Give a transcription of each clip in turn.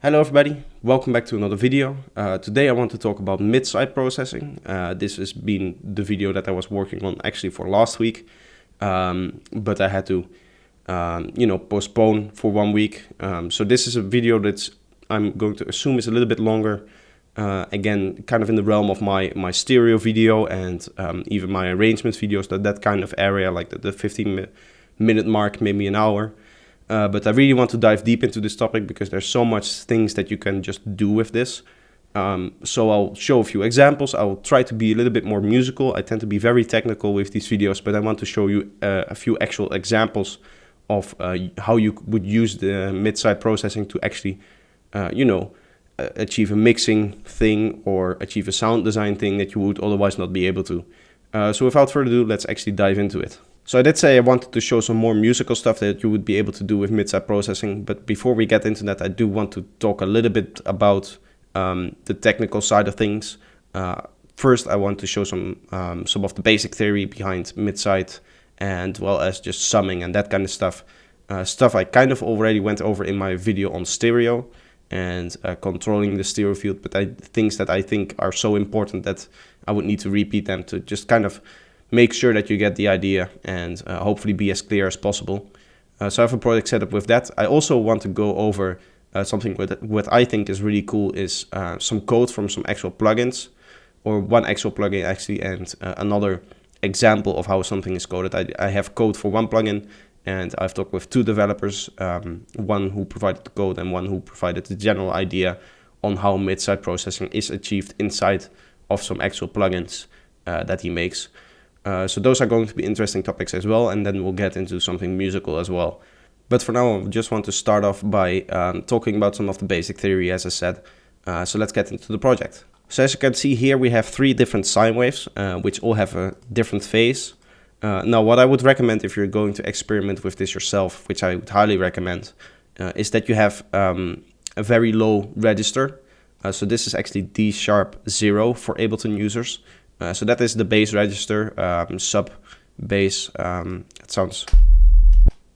Hello everybody, welcome back to another video. Today I want to talk about mid-side processing. This has been the video that I was working on actually for last week, but I had to postpone for 1 week. So this is a video that I'm going to assume is a little bit longer. Again, kind of in the realm of my stereo video and even my arrangement videos, that kind of area, like the 15-minute mark, maybe an hour. But I really want to dive deep into this topic because there's so much things that you can just do with this. So I'll show a few examples. I'll try to be a little bit more musical. I tend to be very technical with these videos, but I want to show you a few actual examples of how you would use the mid-side processing to actually, achieve a mixing thing or achieve a sound design thing that you would otherwise not be able to. So without further ado, let's actually dive into it. So I did say I wanted to show some more musical stuff that you would be able to do with mid-side processing, but before we get into that, I do want to talk a little bit about the technical side of things. First, I want to show some of the basic theory behind mid-side, and well as just summing and that kind of stuff. Stuff I kind of already went over in my video on stereo and controlling the stereo field, but things that I think are so important that I would need to repeat them to just kind of make sure that you get the idea and hopefully be as clear as possible. So I have a project set up with that. I also want to go over something what I think is really cool is some code from some actual plugins, or one actual plugin actually, and another example of how something is coded. I have code for one plugin, and I've talked with two developers, one who provided the code and one who provided the general idea on how mid-side processing is achieved inside of some actual plugins that he makes. So those are going to be interesting topics as well, and then we'll get into something musical as well. But for now, I just want to start off by talking about some of the basic theory, as I said. So let's get into the project. So as you can see here, we have 3 different sine waves, which all have a different phase. Now, what I would recommend if you're going to experiment with this yourself, which I would highly recommend, is that you have a very low register. So this is actually D sharp 0 for Ableton users. So that is the bass register, sub bass. It sounds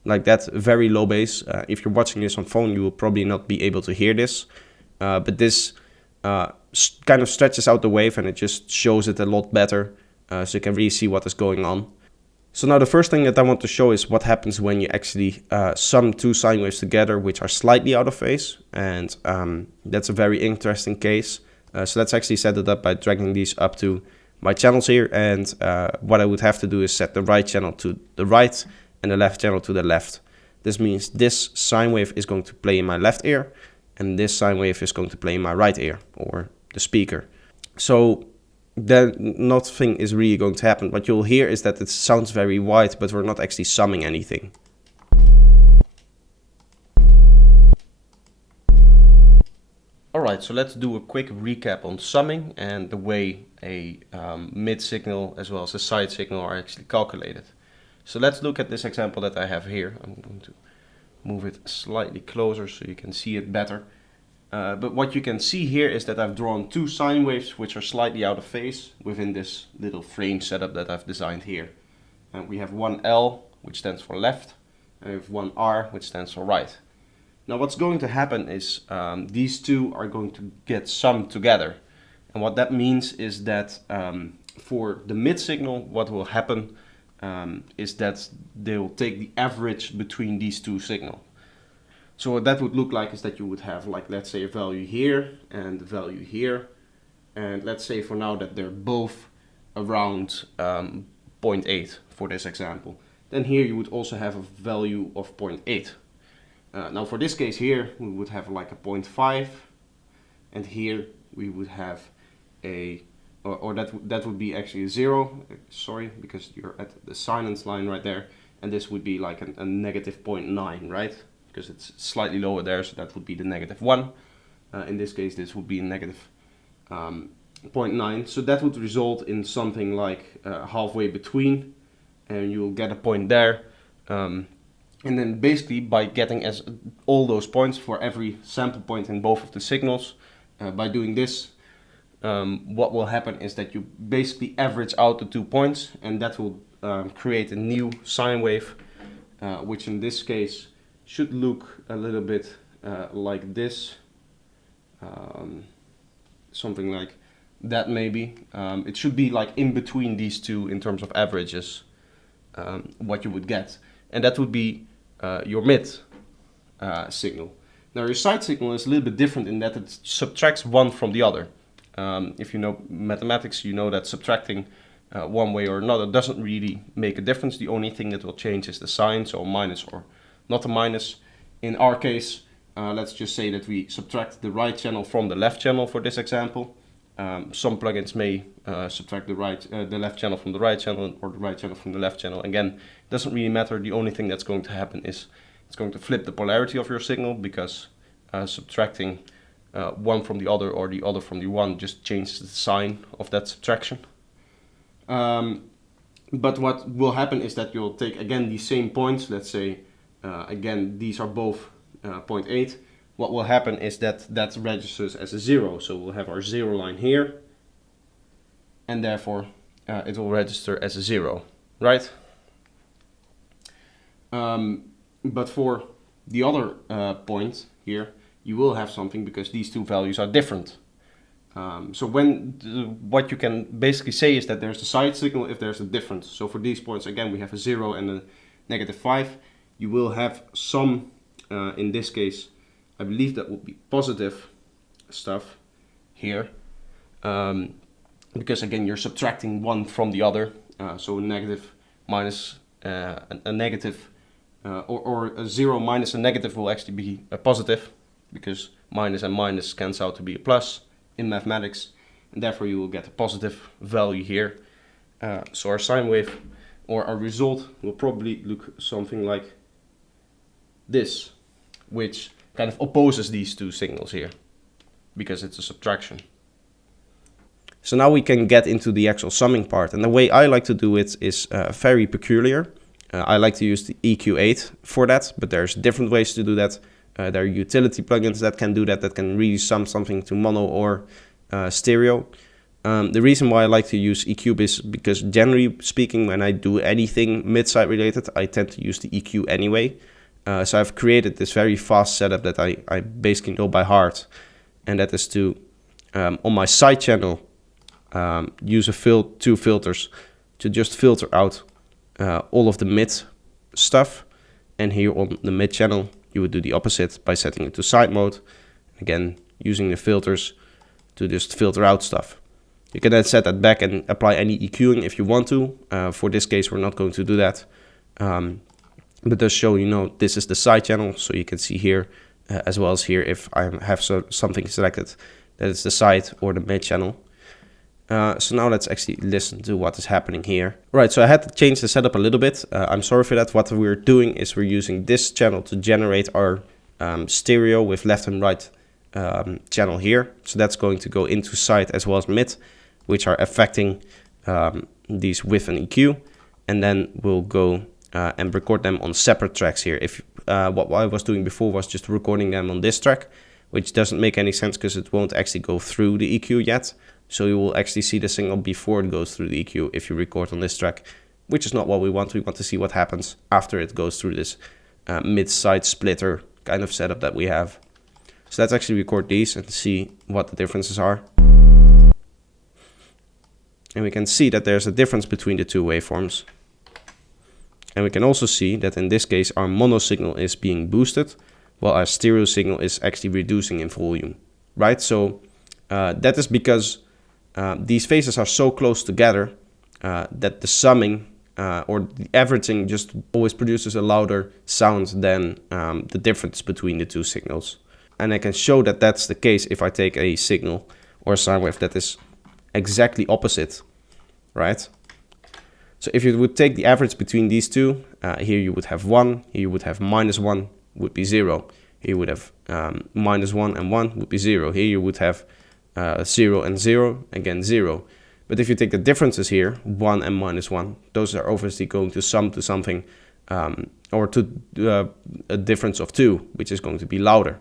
like that, very low bass. If you're watching this on phone, you will probably not be able to hear this, but this kind of stretches out the wave and it just shows it a lot better, so you can really see what is going on. So now the first thing that I want to show is what happens when you actually sum 2 sine waves together which are slightly out of phase, and that's a very interesting case. So let's actually set it up by dragging these up to my channels here, and what I would have to do is set the right channel to the right and the left channel to the left. This means this sine wave is going to play in my left ear and this sine wave is going to play in my right ear, or the speaker. So then nothing is really going to happen. What you'll hear is that it sounds very wide, but we're not actually summing anything. Alright, so let's do a quick recap on summing and the way a mid signal as well as a side signal are actually calculated. So let's look at this example that I have here. I'm going to move it slightly closer so you can see it better. But what you can see here is that I've drawn 2 sine waves which are slightly out of phase within this little frame setup that I've designed here. And we have one L, which stands for left, and we have one R, which stands for right. Now what's going to happen is these 2 are going to get summed together. And what that means is that for the mid signal, what will happen is that they will take the average between these 2 signals. So what that would look like is that you would have, like, let's say a value here and a value here. And let's say for now that they're both around 0.8 for this example. Then here you would also have a value of 0.8. Now for this case here, we would have like a 0.5, and here we would have a, or that would be actually a 0, sorry, because you're at the silence line right there, and this would be like a negative 0.9, right? Because it's slightly lower there, so that would be the negative 1. In this case, this would be a negative 0.9, so that would result in something like halfway between, and you'll get a point there. And then basically by getting all those points for every sample point in both of the signals, by doing this, what will happen is that you basically average out the 2 points, and that will create a new sine wave, which in this case should look a little bit like this. something like that maybe. It should be like in between these two in terms of averages, what you would get. And that would be your mid signal. Now your side signal is a little bit different in that it subtracts one from the other. If you know mathematics, you know that subtracting one way or another doesn't really make a difference. The only thing that will change is the sign, so a minus or not a minus. In our case, let's just say that we subtract the right channel from the left channel for this example. Some plugins may subtract the left channel from the right channel or the right channel from the left channel. Again, it doesn't really matter. The only thing that's going to happen is it's going to flip the polarity of your signal, because subtracting one from the other or the other from the one just changes the sign of that subtraction. But what will happen is that you'll take again these same points. Let's say again these are both 0.8. What will happen is that that registers as a 0. So we'll have our 0 line here, and therefore it will register as a 0, right? But for the other point here, you will have something, because these two values are different. So what you can basically say is that there's the side signal if there's a difference. So for these points, again, we have a 0 and a -5. You will have some, in this case, I believe that would be positive stuff here. Because again, you're subtracting one from the other. So a negative minus a negative, or a 0 minus a negative will actually be a positive, because minus and minus cancel out to be a plus in mathematics, and therefore you will get a positive value here. So our sine wave, or our result, will probably look something like this, which kind of opposes these two signals here, because it's a subtraction. So now we can get into the actual summing part, and the way I like to do it is very peculiar. I like to use the EQ8 for that, but there's different ways to do that. There are utility plugins that can do that, that can really sum something to mono or stereo. The reason why I like to use EQ is because, generally speaking, when I do anything mid-side related, I tend to use the EQ anyway. So I've created this very fast setup that I basically know by heart, and that is to, on my side channel, use two filters to just filter out all of the mid stuff, and here on the mid channel you would do the opposite by setting it to side mode. Again, using the filters to just filter out stuff. You can then set that back and apply any EQing if you want to. For this case, we're not going to do that. But just show, this is the side channel, so you can see here as well as here if I have something selected that it's the side or the mid channel. So now let's actually listen to what is happening here. Right, so I had to change the setup a little bit. I'm sorry for that. What we're doing is we're using this channel to generate our stereo with left and right channel here. So that's going to go into side as well as mid, which are affecting these width and EQ. And then we'll go and record them on separate tracks here. If what I was doing before was just recording them on this track, which doesn't make any sense because it won't actually go through the EQ yet. So you will actually see the signal before it goes through the EQ if you record on this track, which is not what we want. We want to see what happens after it goes through this mid-side splitter kind of setup that we have. So let's actually record these and see what the differences are. And we can see that there's a difference between the two waveforms. And we can also see that in this case our mono signal is being boosted, while our stereo signal is actually reducing in volume, right? So that is because these phases are so close together that the summing or the averaging just always produces a louder sound than the difference between the two signals. And I can show that that's the case if I take a signal or a sine wave that is exactly opposite, right? So if you would take the average between these two, here you would have 1, here you would have -1, would be 0. Here you would have -1 and 1 would be 0. Here you would have 0 and 0, again 0. But if you take the differences here, 1 and -1, those are obviously going to sum to something, or to a difference of 2, which is going to be louder.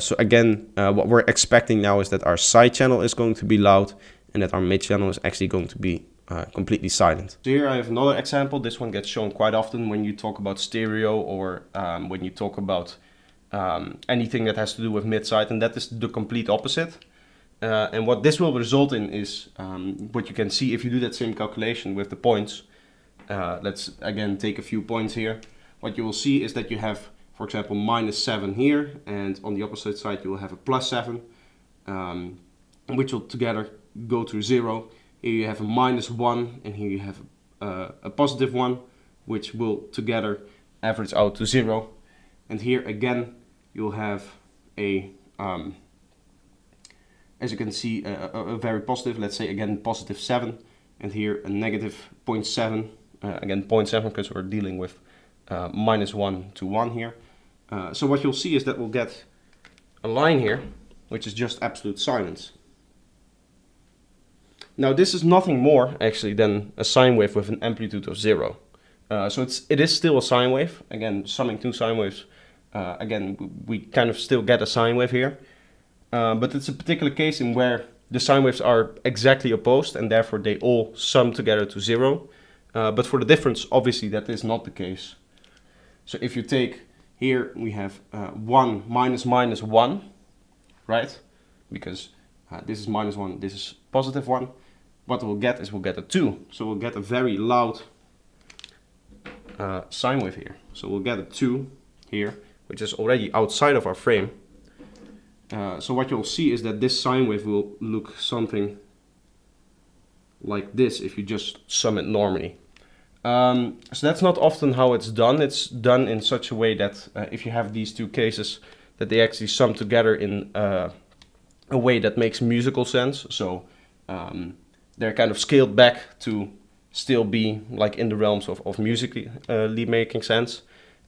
So again, what we're expecting now is that our side channel is going to be loud, and that our mid channel is actually going to be completely silent. So here I have another example. This one gets shown quite often when you talk about stereo, or when you talk about anything that has to do with mid-side, and that is the complete opposite. And what this will result in is what you can see if you do that same calculation with the points. Let's again take a few points here. What you will see is that you have, for example, -7 here, and on the opposite side you will have a +7, which will together go to 0. Here you have a -1, and here you have a +1, which will together average out to 0. And here again you'll have a as you can see, a very positive, let's say again +7, and here a -0.7, again 0.7 because we're dealing with -1 to 1 here. So what you'll see is that we'll get a line here, which is just absolute silence. Now this is nothing more actually than a sine wave with an amplitude of 0. So it is still a sine wave. Again, summing two sine waves, again we kind of still get a sine wave here. But it's a particular case in where the sine waves are exactly opposed and therefore they all sum together to 0. But for the difference, obviously that is not the case. So if you take here, we have 1 minus -1, right? Because this is -1, this is +1. What we'll get is we'll get a 2. So we'll get a very loud sine wave here. So we'll get a 2 here, which is already outside of our frame. So what you'll see is that this sine wave will look something like this if you just sum it normally. So that's not often how it's done. It's done in such a way that if you have these two cases, that they actually sum together in a way that makes musical sense. So they're kind of scaled back to still be like in the realms of musically making sense.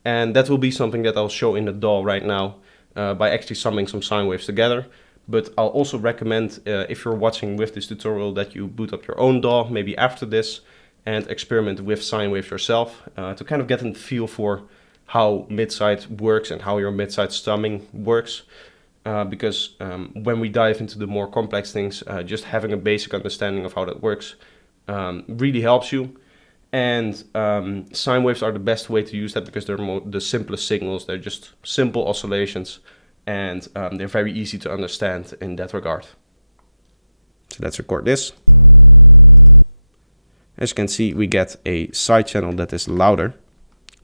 And that will be something that I'll show in the DAW right now. By actually summing some sine waves together. But I'll also recommend, if you're watching with this tutorial, that you boot up your own DAW, maybe after this, and experiment with sine waves yourself, to kind of get a feel for how mid-side works and how your mid-side summing works. Because when we dive into the more complex things, just having a basic understanding of how that works really helps you. And sine waves are the best way to use that because they're the simplest signals. They're just simple oscillations, and they're very easy to understand in that regard. So let's record this. As you can see, we get a side channel that is louder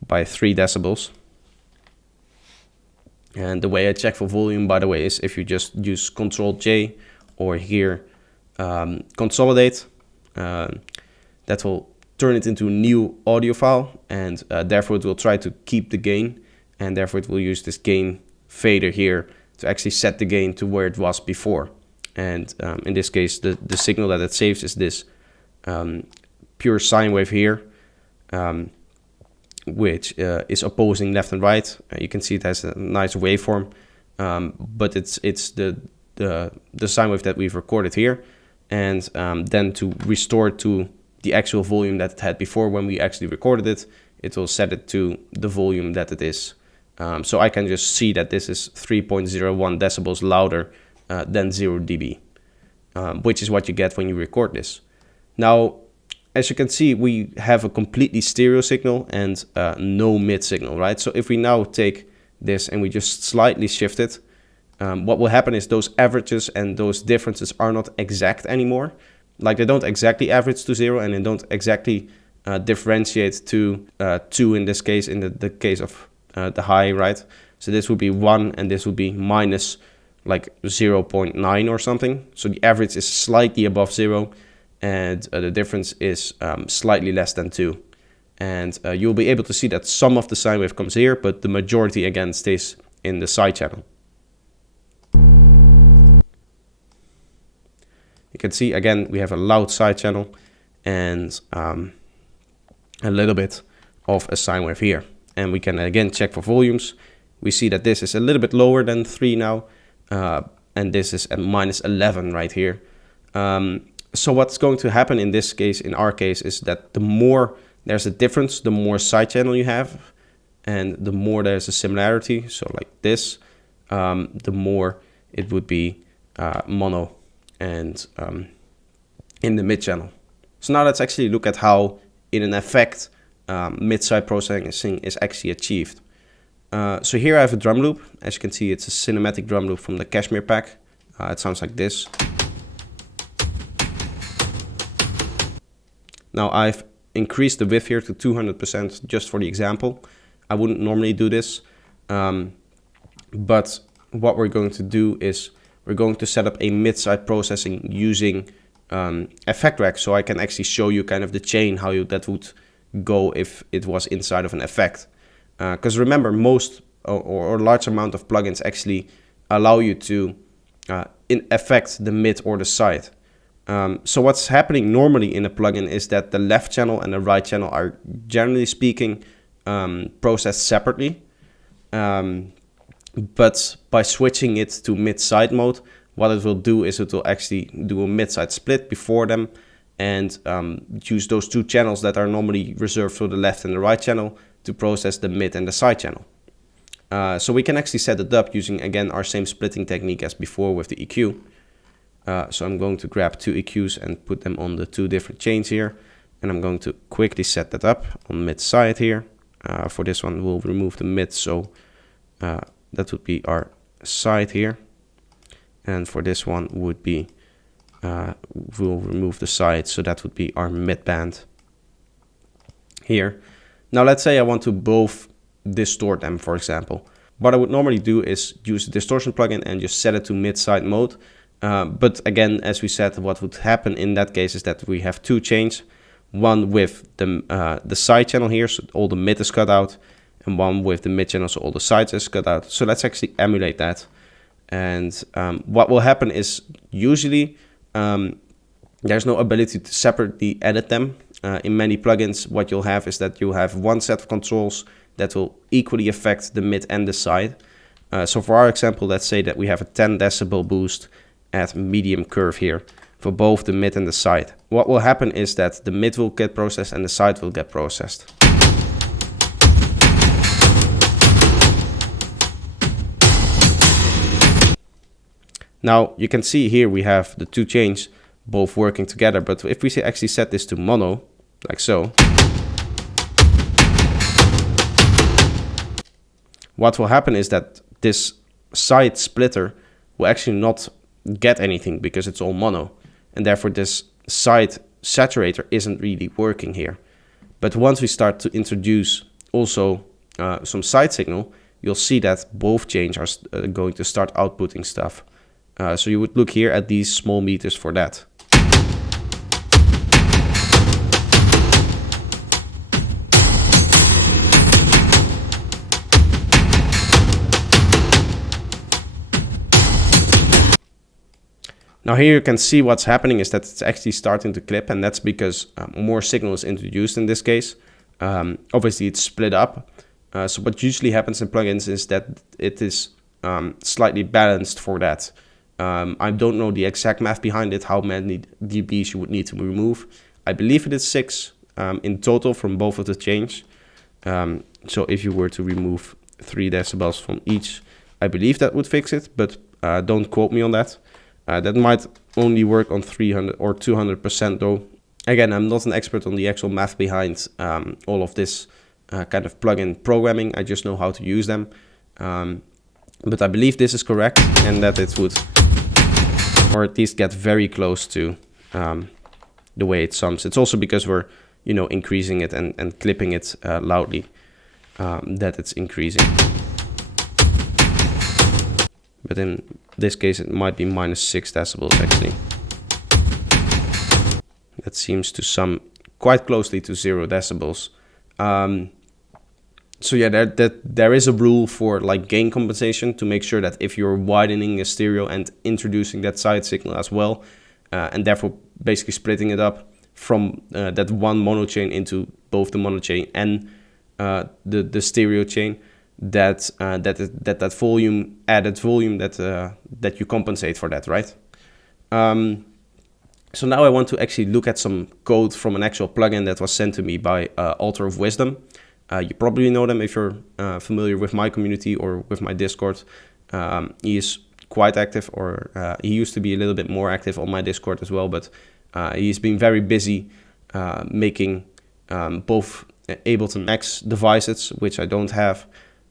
by 3 decibels. And the way I check for volume, by the way, is if you just use Ctrl-J or here consolidate, that will turn it into a new audio file, and therefore it will try to keep the gain, and therefore it will use this gain fader here to actually set the gain to where it was before. And in this case, the signal that it saves is this pure sine wave here, which is opposing left and right. You can see it has a nice waveform, but it's the sine wave that we've recorded here, and then to restore it to the actual volume that it had before when we actually recorded it, it will set it to the volume that it is. So I can just see that this is 3.01 decibels louder than 0 dB, which is what you get when you record this. Now, as you can see, we have a completely stereo signal and no mid signal, right? So if we now take this and we just slightly shift it, what will happen is those averages and those differences are not exact anymore. Like they don't exactly average to 0, and they don't exactly differentiate to 2 in this case, in the case of the high, right? So this would be 1 and this would be minus like 0.9 or something. So the average is slightly above 0, and the difference is slightly less than 2. And you'll be able to see that some of the sine wave comes here, but the majority again stays in the side channel. You can see again we have a loud side channel and a little bit of a sine wave here. And we can again check for volumes. We see that this is a little bit lower than 3 now, and this is at -11 right here. So what's going to happen in this case, in our case, is that the more there's a difference, the more side channel you have, and the more there's a similarity, so like this, the more it would be mono and in the mid channel. So now let's actually look at how in an effect mid-side processing is actually achieved. So here I have a drum loop. As you can see, it's a cinematic drum loop from the Cashmere pack. It sounds like this. Now I've increased the width here to 200% just for the example. I wouldn't normally do this, but what we're going to do is we're going to set up a mid-side processing using effect rack, so I can actually show you kind of the chain, how that would go if it was inside of an effect. Because remember, most or large amount of plugins actually allow you to affect the mid or the side. So what's happening normally in a plugin is that the left channel and the right channel are, generally speaking, processed separately. But by switching it to mid-side mode, what it will do is it will actually do a mid-side split before them and use those two channels that are normally reserved for the left and the right channel to process the mid and the side channel. So we can actually set it up using, again, our same splitting technique as before with the EQ. So I'm going to grab two EQs and put them on the two different chains here. And I'm going to quickly set that up on mid-side here. For this one, we'll remove the mid, so that would be our side here. And for this one would be, we'll remove the side, so that would be our mid band here. Now let's say I want to both distort them, for example. What I would normally do is use the distortion plugin and just set it to mid-side mode. But again, as we said, what would happen in that case is that we have two chains, one with the side channel here, so all the mid is cut out, and one with the mid channel, so all the sides is cut out. So let's actually emulate that. And what will happen is usually there's no ability to separately edit them. In many plugins, what you'll have is that you have one set of controls that will equally affect the mid and the side. So for our example, let's say that we have a 10 decibel boost at medium curve here for both the mid and the side. What will happen is that the mid will get processed and the side will get processed. Now you can see here we have the two chains both working together, but if we actually set this to mono, like so, what will happen is that this side splitter will actually not get anything because it's all mono, and therefore this side saturator isn't really working here. But once we start to introduce also some side signal, you'll see that both chains are going to start outputting stuff. So you would look here at these small meters for that. Now here you can see what's happening is that it's actually starting to clip, and that's because more signal is introduced in this case. Obviously it's split up. So what usually happens in plugins is that it is slightly balanced for that. I don't know the exact math behind it, how many dBs you would need to remove. I believe it is 6 in total from both of the chains. So if you were to remove 3 decibels from each, I believe that would fix it, but don't quote me on that. That might only work on 300 or 200% though. Again, I'm not an expert on the actual math behind all of this kind of plugin programming. I just know how to use them. But I believe this is correct, and that it would, or at least get very close to the way it sums. It's also because we're, increasing it and clipping it loudly, that it's increasing. But in this case, it might be -6 decibels actually. That seems to sum quite closely to 0 decibels. So yeah, there is a rule for like gain compensation to make sure that if you're widening a stereo and introducing that side signal as well, and therefore basically splitting it up from that one mono chain into both the mono chain and the stereo chain, that volume, added volume, that you compensate for that, right? So now I want to actually look at some code from an actual plugin that was sent to me by Altar of Wisdom. You probably know them if you're familiar with my community or with my Discord. He is quite active, or he used to be a little bit more active on my Discord as well, but he's been very busy making both Ableton Max devices, which I don't have,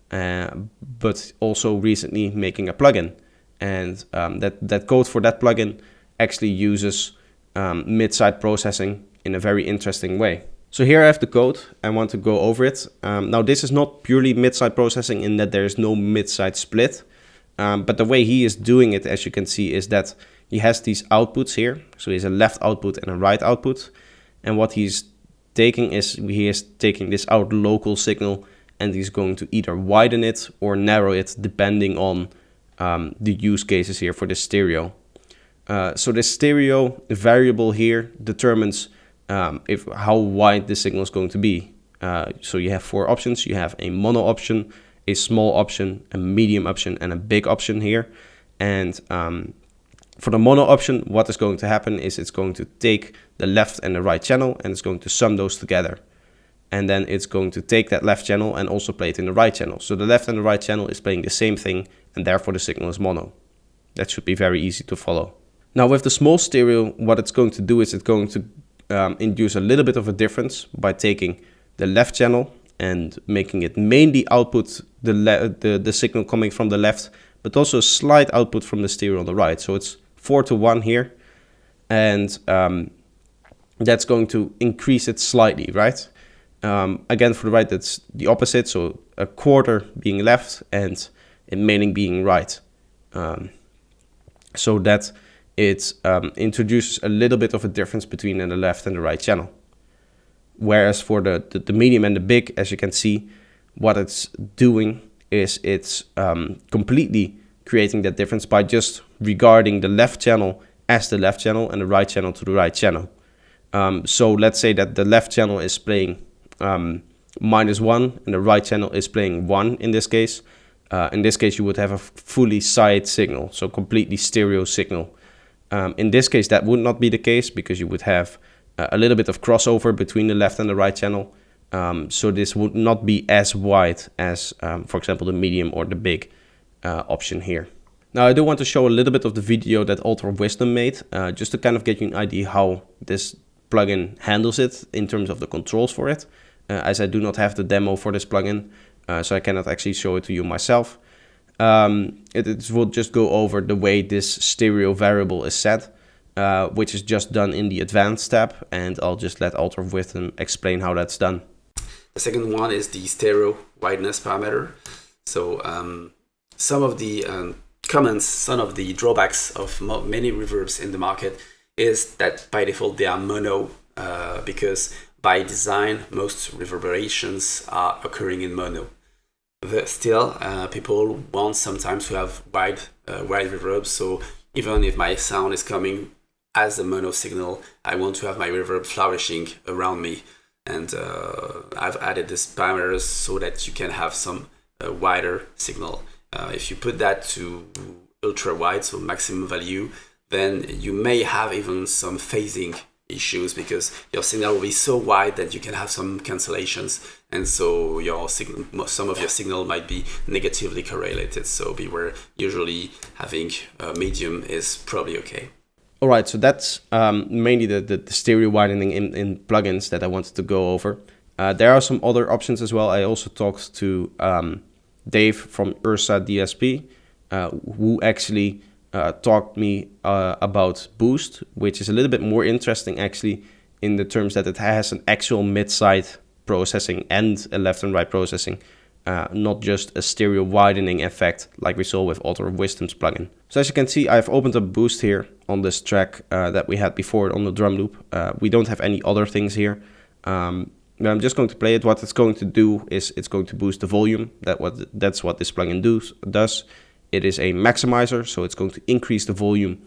but also recently making a plugin. And that code for that plugin actually uses mid-side processing in a very interesting way. So here I have the code. I want to go over it. Now this is not purely mid-side processing in that there is no mid-side split. But the way he is doing it, as you can see, is that he has these outputs here. So he has a left output and a right output. And what he's taking is, he is taking this out local signal and he's going to either widen it or narrow it depending on the use cases here for the stereo. So the stereo variable here determines how wide the signal is going to be. So you have 4 options. You have a mono option, a small option, a medium option, and a big option here. And for the mono option, what is going to happen is it's going to take the left and the right channel and it's going to sum those together. And then it's going to take that left channel and also play it in the right channel. So the left and the right channel is playing the same thing, and therefore the signal is mono. That should be very easy to follow. Now with the small stereo, what it's going to do is it's going to induce a little bit of a difference by taking the left channel and making it mainly output the signal coming from the left, but also a slight output from the stereo on the right. So it's 4-to-1 here, and that's going to increase it slightly, right? Again, for the right, that's the opposite. So a quarter being left and it mainly being right. So that it introduces a little bit of a difference between the left and the right channel. Whereas for the medium and the big, as you can see, what it's doing is it's completely creating that difference by just regarding the left channel as the left channel and the right channel to the right channel. So let's say that the left channel is playing -1 and the right channel is playing 1 in this case. In this case, you would have a fully side signal, so completely stereo signal. In this case, that would not be the case because you would have a little bit of crossover between the left and the right channel. So this would not be as wide as, for example, the medium or the big option here. Now, I do want to show a little bit of the video that Altar of Wisdom made, just to kind of get you an idea how this plugin handles it in terms of the controls for it, as I do not have the demo for this plugin, so I cannot actually show it to you myself. It will just go over the way this stereo variable is set, which is just done in the advanced tab, and I'll just let Altar of Wisdom explain how that's done. The second one is the stereo wideness parameter. So some of the comments, some of the drawbacks of many reverbs in the market is that by default they are mono, because by design most reverberations are occurring in mono. But still, people want sometimes to have wide reverb. So even if my sound is coming as a mono signal, I want to have my reverb flourishing around me. And I've added these parameters so that you can have some wider signal. If you put that to ultra wide, so maximum value, then you may have even some phasing issues because your signal will be so wide that you can have some cancellations, and so your signal, some of your signal might be negatively correlated. So beware. Usually having a medium is probably okay. All right, so that's mainly the stereo widening in plugins that I wanted to go over. There are some other options as well. I also talked to Dave from UrsaDSP, who actually taught me about Boost, which is a little bit more interesting actually in the terms that it has an actual mid-side processing and a left and right processing, not just a stereo widening effect like we saw with Altar of Wisdom's plugin. So as you can see, I've opened up Boost here on this track that we had before on the drum loop. We don't have any other things here. But I'm just going to play it. What it's going to do is it's going to boost the volume. That's what this plugin does. It is a maximizer, so it's going to increase the volume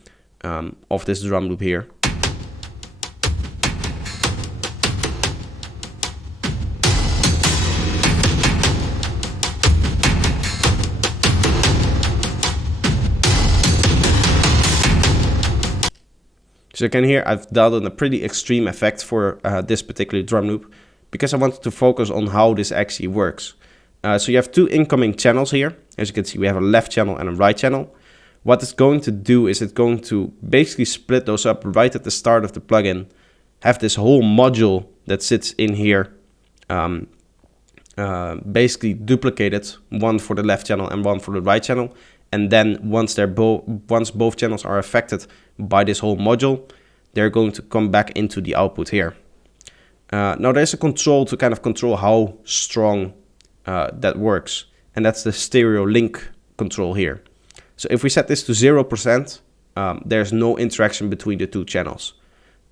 of this drum loop here. So you can hear I've dialed in a pretty extreme effect for this particular drum loop because I wanted to focus on how this actually works. So you have two incoming channels here. As you can see, we have a left channel and a right channel. What it's going to do is it's going to basically split those up right at the start of the plugin, have this whole module that sits in here, basically duplicated, one for the left channel and one for the right channel. And then once both channels are affected by this whole module, they're going to come back into the output here. Now there's a control to kind of control how strong that works, and that's the stereo link control here. So if we set this to 0%, there's no interaction between the two channels.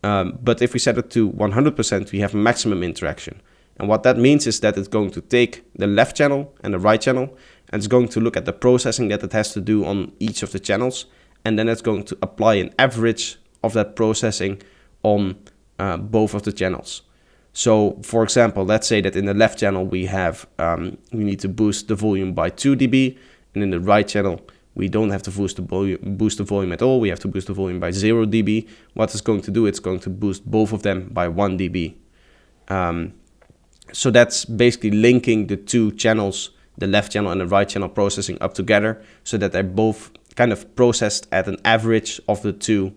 But if we set it to 100%, we have maximum interaction. And what that means is that it's going to take the left channel and the right channel, and it's going to look at the processing that it has to do on each of the channels, and then it's going to apply an average of that processing on both of the channels. So for example, let's say that in the left channel we need to boost the volume by 2 dB, and in the right channel we don't have to boost the volume at all. We have to boost the volume by 0 dB. What it's going to do, it's going to boost both of them by 1 dB. So that's basically linking the two channels, the left channel and the right channel processing up together, so that they're both kind of processed at an average of the two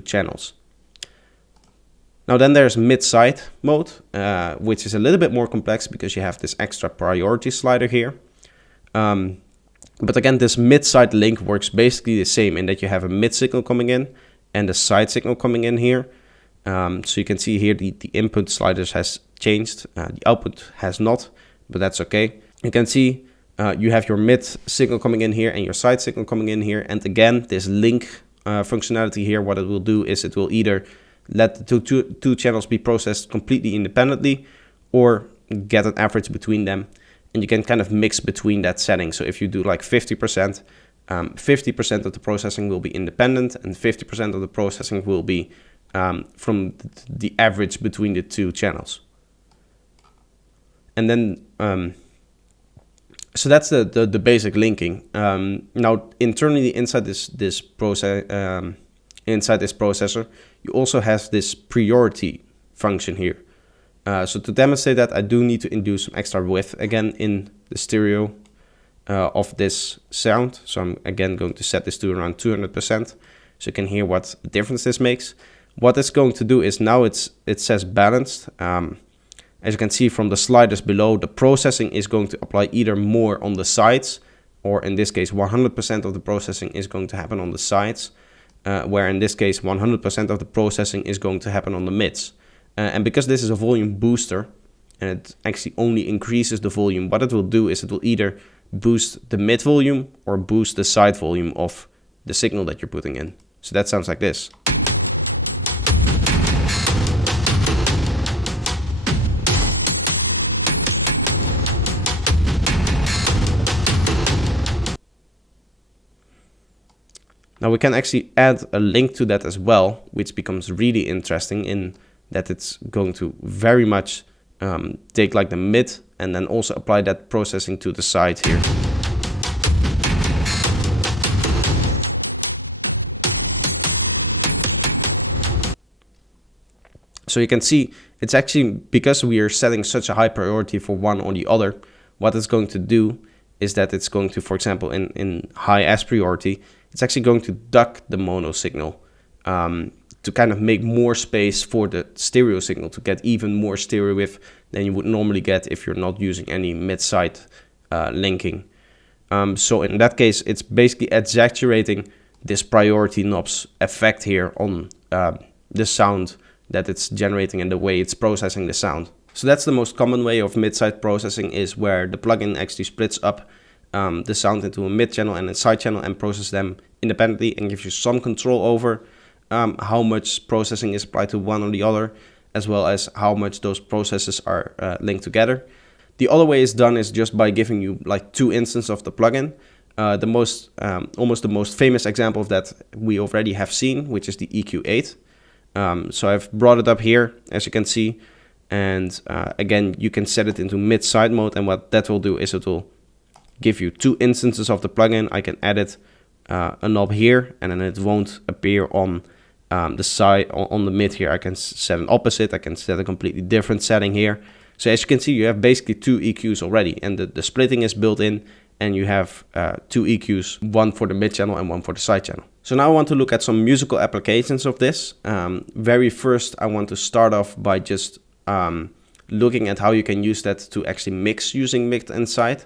channels. Now then there's mid-side mode, which is a little bit more complex because you have this extra priority slider here. But again, this mid-side link works basically the same in that you have a mid signal coming in and a side signal coming in here. So you can see here the input sliders has changed, the output has not, but that's okay. You can see you have your mid signal coming in here and your side signal coming in here. And again, this link functionality here, what it will do is it will either let the two channels be processed completely independently or get an average between them. And you can kind of mix between that setting. So if you do like 50%, 50% of the processing will be independent and 50% of the processing will be from the average between the two channels. And then, so that's the basic linking. Now internally inside this processor, you also have this priority function here. So to demonstrate that, I do need to induce some extra width again in the stereo of this sound. So I'm again going to set this to around 200%, so you can hear what difference this makes. What it's going to do is now it says balanced. As you can see from the sliders below, the processing is going to apply either more on the sides, or in this case 100% of the processing is going to happen on the sides, where in this case 100% of the processing is going to happen on the mids. And because this is a volume booster and it actually only increases the volume, what it will do is it will either boost the mid volume or boost the side volume of the signal that you're putting in. So that sounds like this. Now we can actually add a link to that as well, which becomes really interesting in that it's going to very much take like the mid and then also apply that processing to the side here. So you can see it's actually, because we are setting such a high priority for one or the other, what it's going to do is that it's going to, for example, in high S priority, it's actually going to duck the mono signal to kind of make more space for the stereo signal to get even more stereo width than you would normally get if you're not using any mid-side linking. So in that case, it's basically exaggerating this priority knobs effect here on the sound that it's generating and the way it's processing the sound. So that's the most common way of mid-side processing, is where the plugin actually splits up the sound into a mid channel and a side channel and process them independently and gives you some control over how much processing is applied to one or the other, as well as how much those processes are linked together. The other way is done is just by giving you like two instances of the plugin. Almost the most famous example of that we already have seen, which is the EQ8. So I've brought it up here, as you can see, and again, you can set it into mid-side mode, and what that will do is it will give you two instances of the plugin. I can edit a knob here, and then it won't appear on the side, on the mid here. I can set an opposite, I can set a completely different setting here. So as you can see, you have basically two EQs already, and the splitting is built in, and you have two EQs, one for the mid channel and one for the side channel. So now I want to look at some musical applications of this. Very first, I want to start off by just looking at how you can use that to actually mix using mid and side.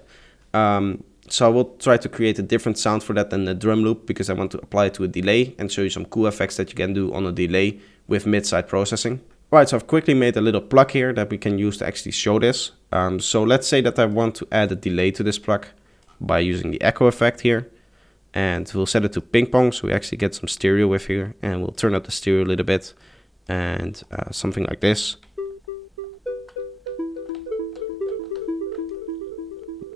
So I will try to create a different sound for that than the drum loop, because I want to apply it to a delay and show you some cool effects that you can do on a delay with mid-side processing. Alright, so I've quickly made a little plug here that we can use to actually show this. So let's say that I want to add a delay to this plug by using the echo effect here. And we'll set it to ping pong, so we actually get some stereo with here. And we'll turn up the stereo a little bit, and something like this.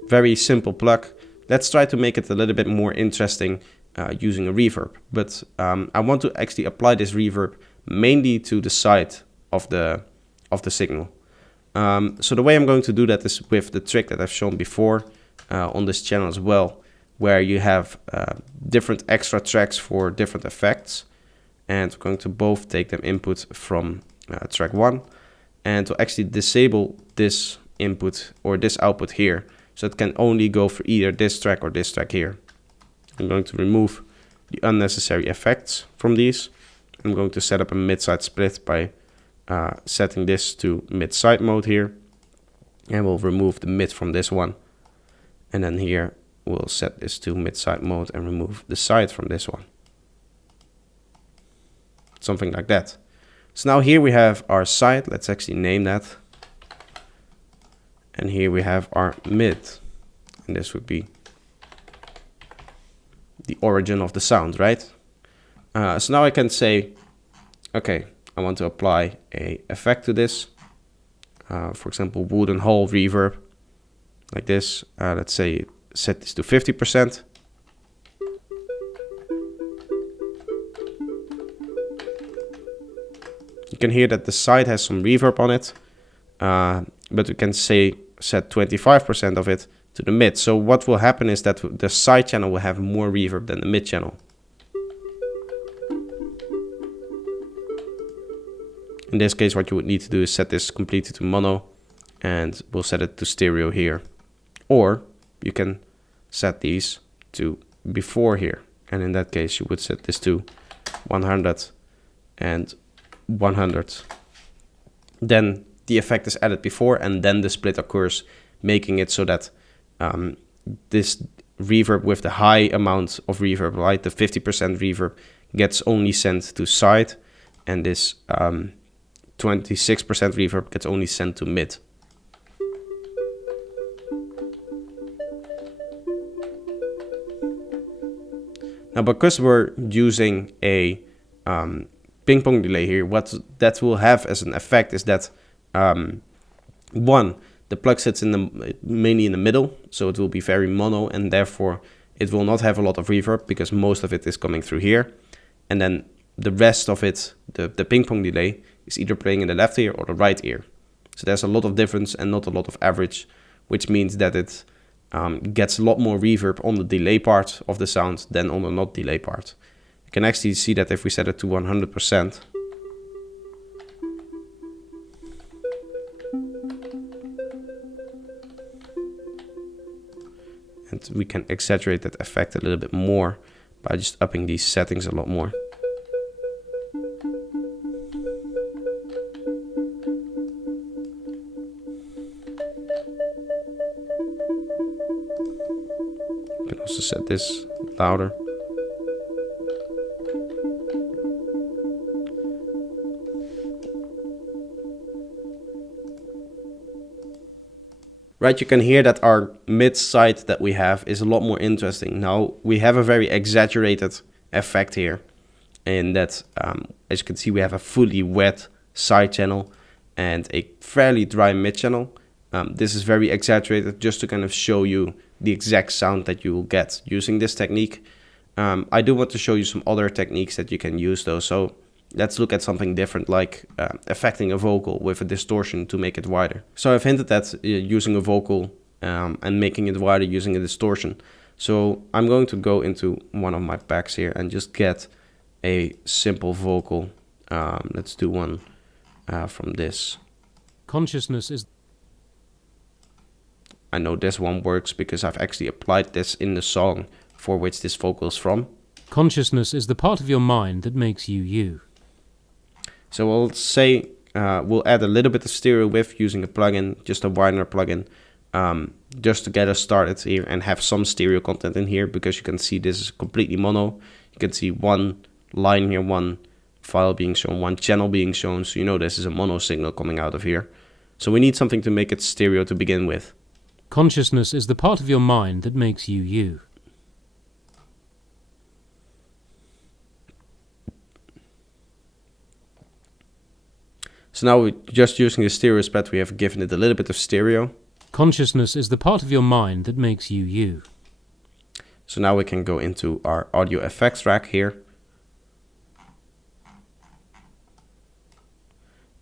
Very simple plug. Let's try to make it a little bit more interesting using a reverb. But I want to actually apply this reverb mainly to the side of the signal. So the way I'm going to do that is with the trick that I've shown before on this channel as well, where you have different extra tracks for different effects. And we're going to both take them input from track 1, and to actually disable this input or this output here, so it can only go for either this track or this track here. I'm going to remove the unnecessary effects from these. I'm going to set up a mid-side split by setting this to mid-side mode here. And we'll remove the mid from this one. And then here we'll set this to mid-side mode and remove the side from this one. Something like that. So now here we have our side. Let's actually name that. And here we have our mid. And this would be the origin of the sound, right? So now I can say, okay, I want to apply a effect to this. For example, wooden hole reverb, like this. Let's say set this to 50%. You can hear that the side has some reverb on it, but we can say set 25% of it to the mid. So what will happen is that the side channel will have more reverb than the mid channel. In this case, what you would need to do is set this completely to mono, and we'll set it to stereo here. Or you can set these to before here, and in that case you would set this to 100 and 100. Then the effect is added before, and then the split occurs, making it so that this reverb with the high amount of reverb, right, the 50% reverb, gets only sent to side, and this 26% reverb gets only sent to mid. Now, because we're using a ping pong delay here, what that will have as an effect is that one, the plug sits mainly in the middle, so it will be very mono, and therefore it will not have a lot of reverb because most of it is coming through here. And then the rest of it, the ping pong delay, is either playing in the left ear or the right ear. So there's a lot of difference and not a lot of average, which means that it gets a lot more reverb on the delay part of the sound than on the not delay part. You can actually see that if we set it to 100%. And we can exaggerate that effect a little bit more by just upping these settings a lot more. You can also set this louder. Right, you can hear that our mid side that we have is a lot more interesting. Now, we have a very exaggerated effect here, in that, as you can see, we have a fully wet side channel and a fairly dry mid channel. This is very exaggerated just to kind of show you the exact sound that you will get using this technique. I do want to show you some other techniques that you can use though. So let's look at something different, like affecting a vocal with a distortion to make it wider. So I've hinted at using a vocal and making it wider using a distortion. So I'm going to go into one of my packs here and just get a simple vocal. Let's do one from this. Consciousness is... I know this one works because I've actually applied this in the song for which this vocal is from. Consciousness is the part of your mind that makes you you. So we'll say we'll add a little bit of stereo width using a plugin, just a widener plugin, just to get us started here and have some stereo content in here, because you can see this is completely mono. You can see one line here, one file being shown, one channel being shown, so you know this is a mono signal coming out of here. So we need something to make it stereo to begin with. Consciousness is the part of your mind that makes you you. So now we're just using the stereo spread, we have given it a little bit of stereo. Consciousness is the part of your mind that makes you you. So now we can go into our audio effects rack here.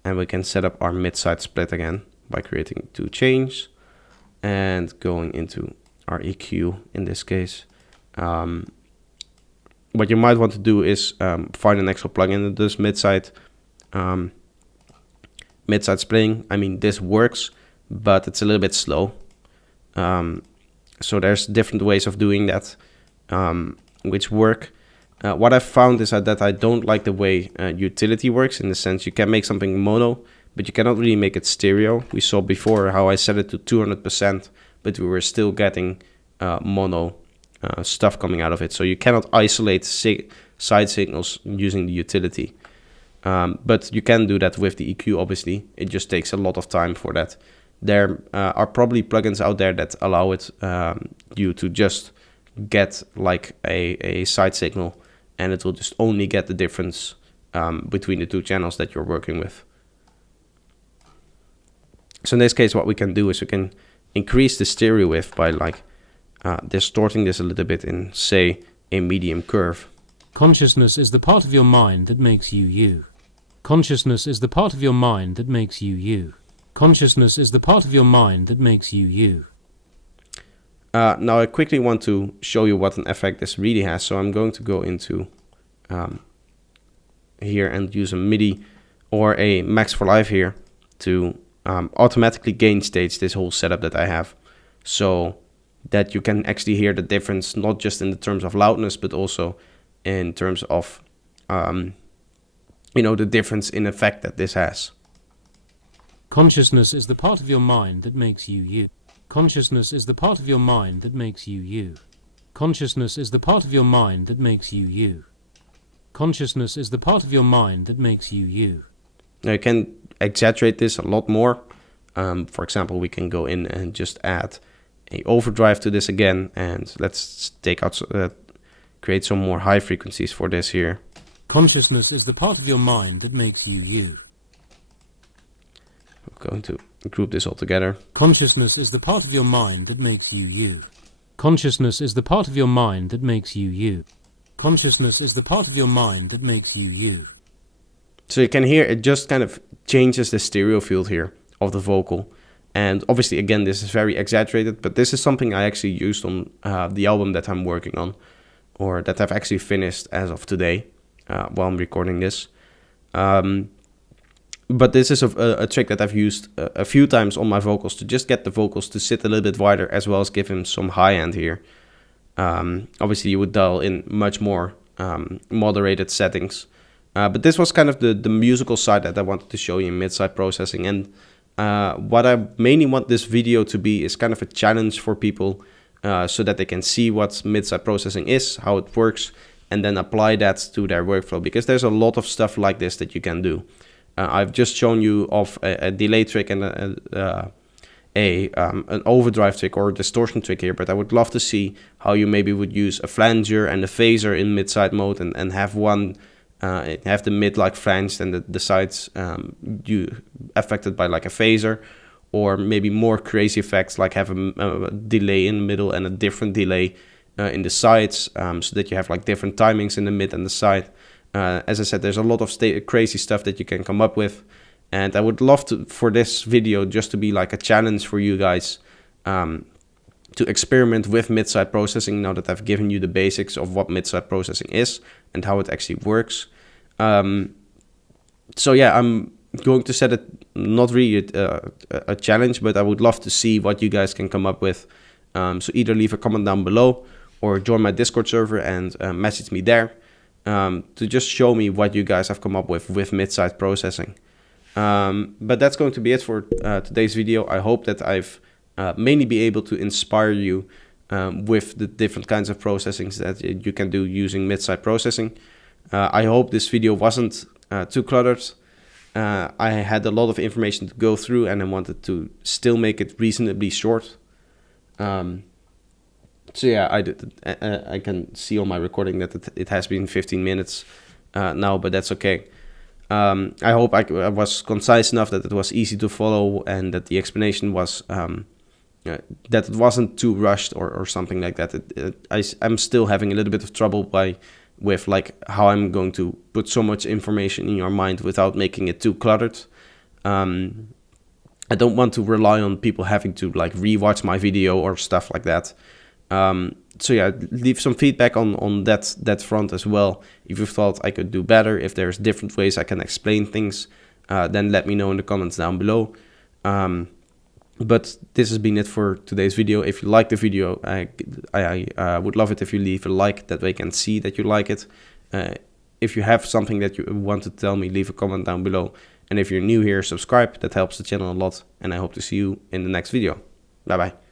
And we can set up our mid-side split again by creating two chains and going into our EQ in this case. What you might want to do is find an actual plugin that does mid-side splitting. I mean, this works, but it's a little bit slow. So there's different ways of doing that, which work. What I've found is that I don't like the way utility works, in the sense you can make something mono, but you cannot really make it stereo. We saw before how I set it to 200%, but we were still getting mono stuff coming out of it. So you cannot isolate side signals using the utility. But you can do that with the EQ, obviously. It just takes a lot of time for that. There are probably plugins out there that allow it you to just get like a side signal, and it will just only get the difference between the two channels that you're working with. So in this case, what we can do is we can increase the stereo width by like distorting this a little bit in, say, a medium curve. Consciousness is the part of your mind that makes you you. Consciousness is the part of your mind that makes you you. Consciousness is the part of your mind that makes you you. Now I quickly want to show you what an effect this really has. So I'm going to go into here and use a MIDI or a Max for Live here to automatically gain stage this whole setup that I have, so that you can actually hear the difference, not just in the terms of loudness, but also in terms of the difference in effect that this has. Consciousness is the part of your mind that makes you you. Consciousness is the part of your mind that makes you you. Consciousness is the part of your mind that makes you you. Consciousness is the part of your mind that makes you you. Now you can exaggerate this a lot more. For example, we can go in and just add a overdrive to this again, and let's take out create some more high frequencies for this here. Consciousness is the part of your mind that makes you you. I'm going to group this all together. Consciousness is the part of your mind that makes you you. Consciousness is the part of your mind that makes you you. Consciousness is the part of your mind that makes you you. So you can hear it just kind of changes the stereo field here of the vocal. And obviously, again, this is very exaggerated, but this is something I actually used on the album that I'm working on, or that I've actually finished as of today while I'm recording this. But this is a trick that I've used a few times on my vocals to just get the vocals to sit a little bit wider, as well as give him some high end here. Obviously, you would dial in much more moderated settings. But this was kind of the musical side that I wanted to show you in mid-side processing. And what I mainly want this video to be is kind of a challenge for people so that they can see what mid-side processing is, how it works, and then apply that to their workflow. Because there's a lot of stuff like this that you can do. I've just shown you of a delay trick and an overdrive trick or a distortion trick here, but I would love to see how you maybe would use a flanger and a phaser in mid-side mode and have one have the mid like flanged and the sides you affected by like a phaser, or maybe more crazy effects like have a delay in the middle and a different delay in the sides, so that you have like different timings in the mid and the side. As I said, there's a lot of crazy stuff that you can come up with, and I would love for this video just to be like a challenge for you guys to experiment with mid-side processing, now that I've given you the basics of what mid-side processing is and how it actually works. So yeah, I'm going to set it not really a challenge, but I would love to see what you guys can come up with. So either leave a comment down below or join my Discord server and message me there. To just show me what you guys have come up with mid-side processing. But that's going to be it for today's video. I hope that I've mainly be able to inspire you with the different kinds of processings that you can do using mid-side processing. I hope this video wasn't too cluttered. I had a lot of information to go through, and I wanted to still make it reasonably short. So yeah, I can see on my recording that it has been 15 minutes now, but that's okay. I hope I was concise enough that it was easy to follow, and that the explanation was that it wasn't too rushed or something like that. I'm still having a little bit of trouble with like how I'm going to put so much information in your mind without making it too cluttered. I don't want to rely on people having to like rewatch my video or stuff like that. So yeah, leave some feedback on that front as well. If you thought I could do better, if there's different ways I can explain things, then let me know in the comments down below. But this has been it for today's video. If you like the video, I would love it if you leave a like, that way I can see that you like it. If you have something that you want to tell me, leave a comment down below. And if you're new here, subscribe, that helps the channel a lot. And I hope to see you in the next video. Bye bye.